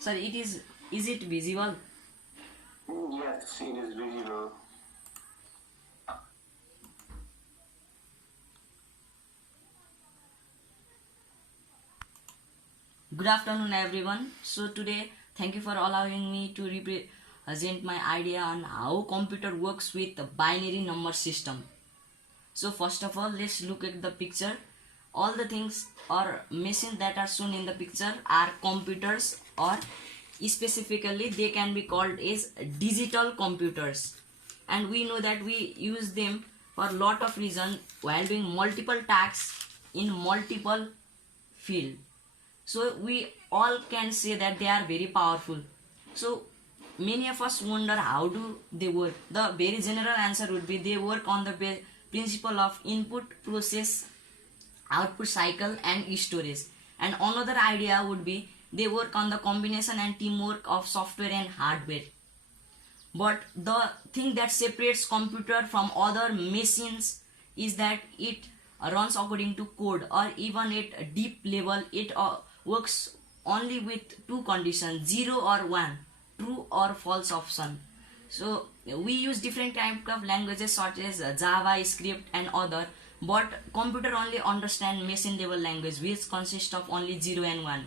Sir, is it visible? Yes, it is visible. Good afternoon, everyone. So today, thank you for allowing me to represent my idea on how computer works with the binary number system. So first of all, let's look at the picture. All the things or machines that are shown in the picture are computers, or specifically they can be called as digital computers. And we know that we use them for a lot of reasons while doing multiple tasks in multiple field. So we all can say that they are very powerful. So many of us wonder how do they work. The very general answer would be they work on the principle of input, process, output cycle and storage. And another idea would be they work on the combination and teamwork of software and hardware. But the thing that separates computer from other machines is that it runs according to code, or even at deep level it works only with two conditions, 0 or 1, true or false option. So we use different type of languages such as Java, script and other, but computer only understand machine level language which consists of only 0 and 1.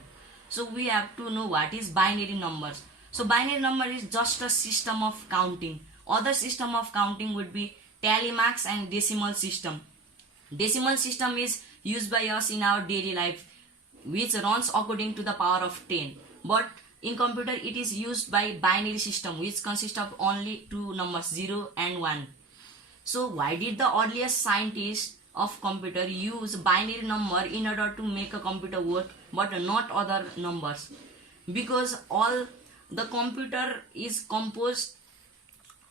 So we have to know what is binary numbers. So binary number is just a system of counting. Other system of counting would be tally marks and decimal system. Decimal system is used by us in our daily life, which runs according to the power of 10. But in computer it is used by binary system, which consists of only two numbers, 0 and 1. So why did the earliest scientists of computer use binary number in order to make a computer work, but not other numbers? Because all the computer is composed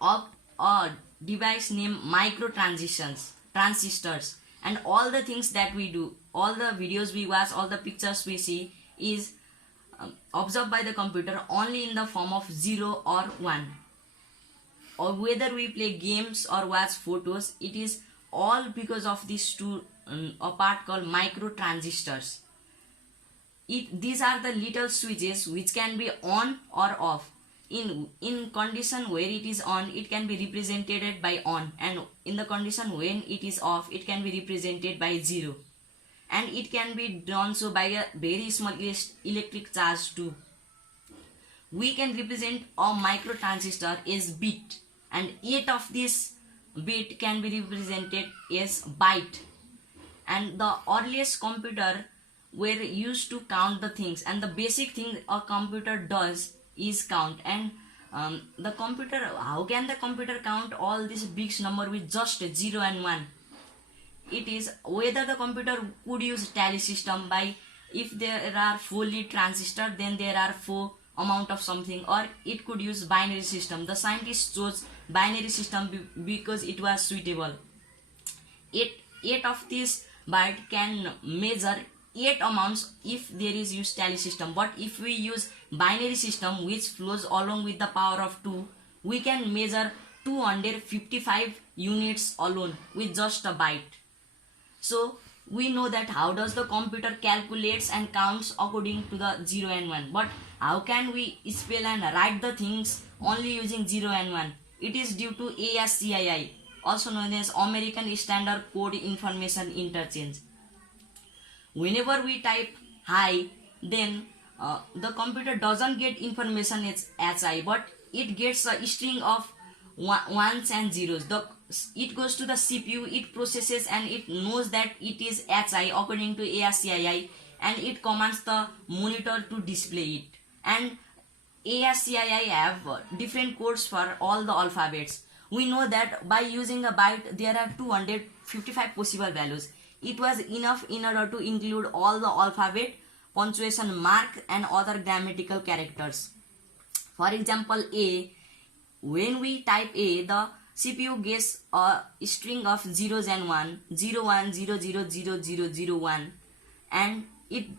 of a device named transistors, and all the things that we do, all the videos we watch, all the pictures we see is observed by the computer only in the form of 0 or 1. Or whether we play games or watch photos, it is all because of these two a part called microtransistors. These are the little switches which can be on or off. In condition where it is on, it can be represented by on, and in the condition when it is off, it can be represented by 0. And it can be done so by a very small electric charge too. We can represent a microtransistor as bit, and 8 of this bit can be represented as byte. And the earliest computer were used to count the things, and the basic thing a computer does is count. And the computer, how can the computer count all these big number with just 0 and 1? It is whether the computer could use tally system, by if there are 4 lead transistor then there are 4 amount of something, or it could use binary system. The scientists chose binary system because it was suitable. Eight of this byte can measure 8 amounts if there is used tally system. But if we use binary system which flows along with the power of 2, we can measure 255 units alone with just a byte. So we know that how does the computer calculates and counts according to the 0 and 1. But how can we spell and write the things only using 0 and 1? It is due to ASCII, also known as American Standard Code Information Interchange. Whenever we type hi, then the computer doesn't get information as hi, but it gets a string of ones and zeros. It goes to the CPU, it processes and it knows that it is hi according to ASCII, and it commands the monitor to display it. And ASCII have different codes for all the alphabets. We know that by using a byte there are 255 possible values. It was enough in order to include all the alphabet, punctuation mark and other grammatical characters. For example, A, when we type A, the CPU gets a string of zeros and 1, 0, 1, 0, 0, 0, 0, 0, 1, and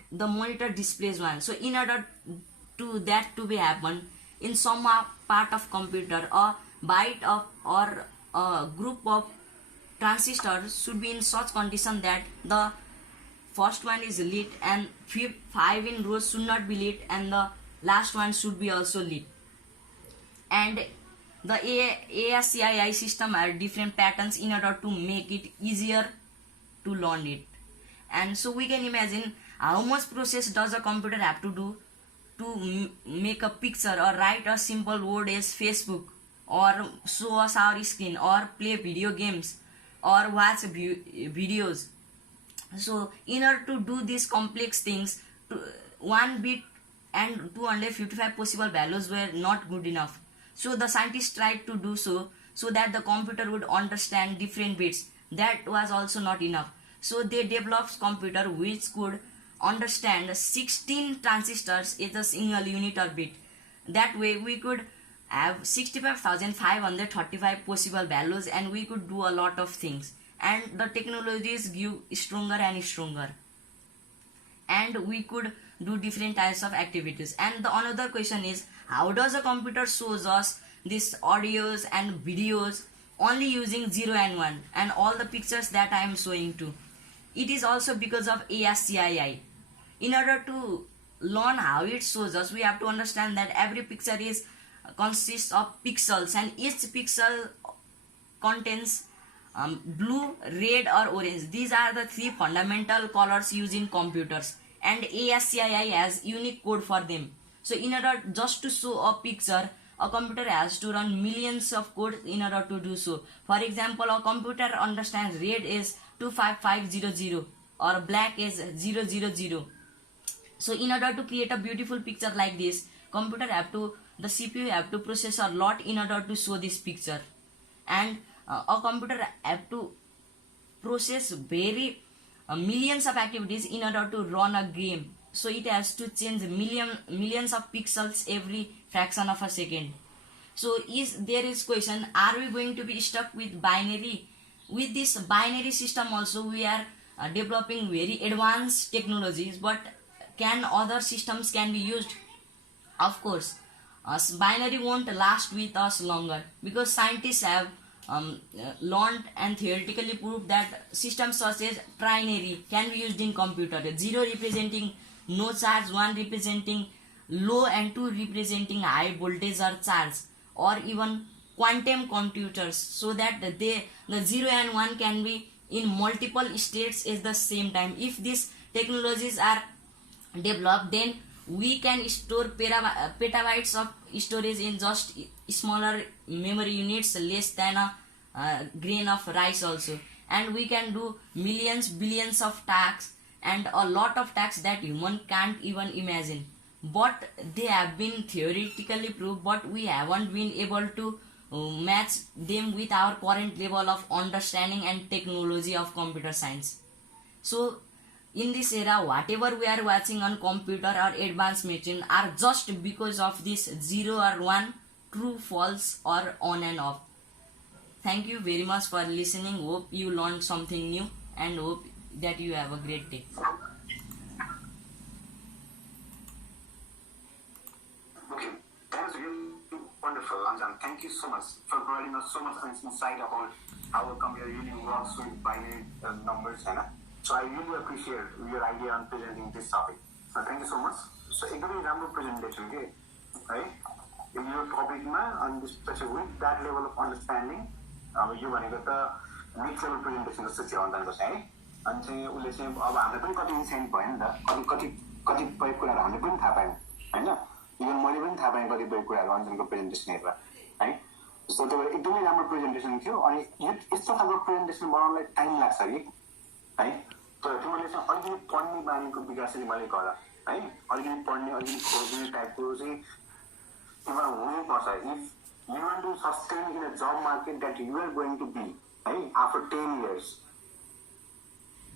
the monitor displays 1. So in order to that to be happen, in some part of computer, a byte of or a group of transistors should be in such condition that the first one is lit and 5 in rows should not be lit, and the last one should be also lit. And the ASCII system are different patterns in order to make it easier to learn it. And so we can imagine how much process does a computer have to do to make a picture or write a simple word as Facebook, or show us our screen, or play video games, or watch videos. So in order to do these complex things, 1 bit and 255 possible values were not good enough. So the scientists tried to do so that the computer would understand different bits. That was also not enough. So they developed computer which could understand 16 transistors as a single unit or bit. That way we could have 65,535 possible values, and we could do a lot of things. And the technologies grew stronger and stronger, and we could do different types of activities. And the another question is, how does a computer shows us these audios and videos only using 0 and 1 and all the pictures that I am showing to? It is also because of ASCII. In order to learn how it shows us, we have to understand that every picture consists of pixels, and each pixel contains blue, red or orange. These are the 3 fundamental colors used in computers, and ASCII has unique code for them. So in order just to show a picture, a computer has to run millions of codes in order to do so. For example, a computer understands red is 25500 or black is 000. So in order to create a beautiful picture like this, the CPU have to process a lot in order to show this picture, and a computer have to process millions of activities in order to run a game. So it has to change millions of pixels every fraction of a second. So there is question, are we going to be stuck with binary? With this binary system also we are developing very advanced technologies, but can other systems can be used? Of course, binary won't last with us longer, because scientists have learned and theoretically proved that systems such as trinary can be used in computer. 0 representing no charge, 1 representing low, and 2 representing high voltage or charge, or even quantum computers, so that the 0 and 1 can be in multiple states at the same time. If these technologies are developed, then we can store petabytes of storage in just smaller memory units, less than a grain of rice also. And we can do millions, billions of tasks, and a lot of tasks that human can't even imagine. But they have been theoretically proved, but we haven't been able to match them with our current level of understanding and technology of computer science. So in this era, whatever we are watching on computer or advanced machine are just because of this 0 or 1, true, false, or on and off. Thank you very much for listening. Hope you learned something new, and hope that you have a great day. Okay, that was really wonderful, Anjan. Thank you so much for providing us so much insight about how a computer really works with binary numbers. So I really appreciate your idea on presenting this topic. So thank you so much. So एकदमै राम्रो presentation के है यो टपिकमा, अनि त्यसपछि with that level of understanding, अब यो भनेको त next level presentation जस्तो थियो अन्जानको चाहिँ है. अनि चाहिँ उसले चाहिँ अब हामीलाई पनि कति इन्साइट भयो नि त, कतिपय कुराहरू हामीले पनि थाहा पायौँ होइन. इभन मैले पनि थाहा पाएँ कतिपय कुराहरू अन्जानको प्रेजेन्टेसन हेरेर है. जस्तो त्यो एकदमै राम्रो प्रेजेन्टेसन थियो. अनि यस्तो खालको प्रेजेन्टेसन बनाउनलाई टाइम लाग्छ कि है. तर तिमीले चाहिँ अलिकति पढ्ने बानीको विकास चाहिँ मैले गर है. अलिकति पढ्ने, अलिकति खोज्ने टाइपको चाहिँ तिमीलाई हुनैपर्छ. If you want to sustain in a job market that you are going to be है आफ्टर 10 years,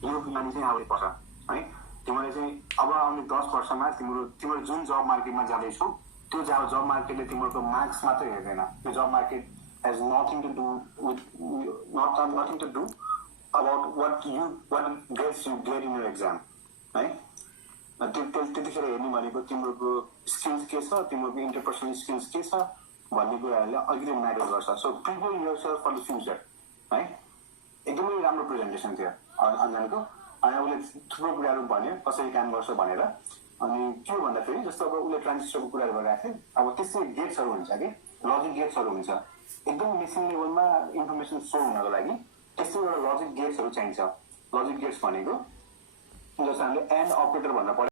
यो माने चाहिँ आउनुपर्छ है. तिमीले चाहिँ अब आउने 10 वर्षमा तिम्रो जुन जब मार्केटमा जाँदैछौ, त्यो जब मार्केटले तिम्रो मार्क्स मात्रै हेर्दैन. त्यो जब market has nothing to do with nothing to do about what grades you get in your exam है. त्यतिखेर हेर्ने भनेको तिम्रो स्किल्स के छ, तिम्रो इन्टरपर्सनल स्किल्स के छ भन्ने कुराहरूले अलिकति म्याटर गर्छ. So prepare yourself for the future है. एकदमै राम्रो प्रेजेन्टेसन थियो अन्जानको. अनि उसले थुप्रो कुराहरू भन्यो कसरी काम गर्छ भनेर. अनि के हो भन्दाखेरि जस्तो अब उसले ट्रान्जिस्टरको कुराहरू गरिरहेको थियो अब त्यस्तै गेट्सहरू हुन्छ कि लजिक गेट्सहरू हुन्छ एकदम मेसिन लेभलमा इन्फर्मेसन स्टोर हुनको लागि त्यस्तै एउटा लजिक गेट्सहरू चाहिन्छ लजिक गेट्स भनेको जस्तो हामीले एन्ड अपरेटर भन्न पर्यो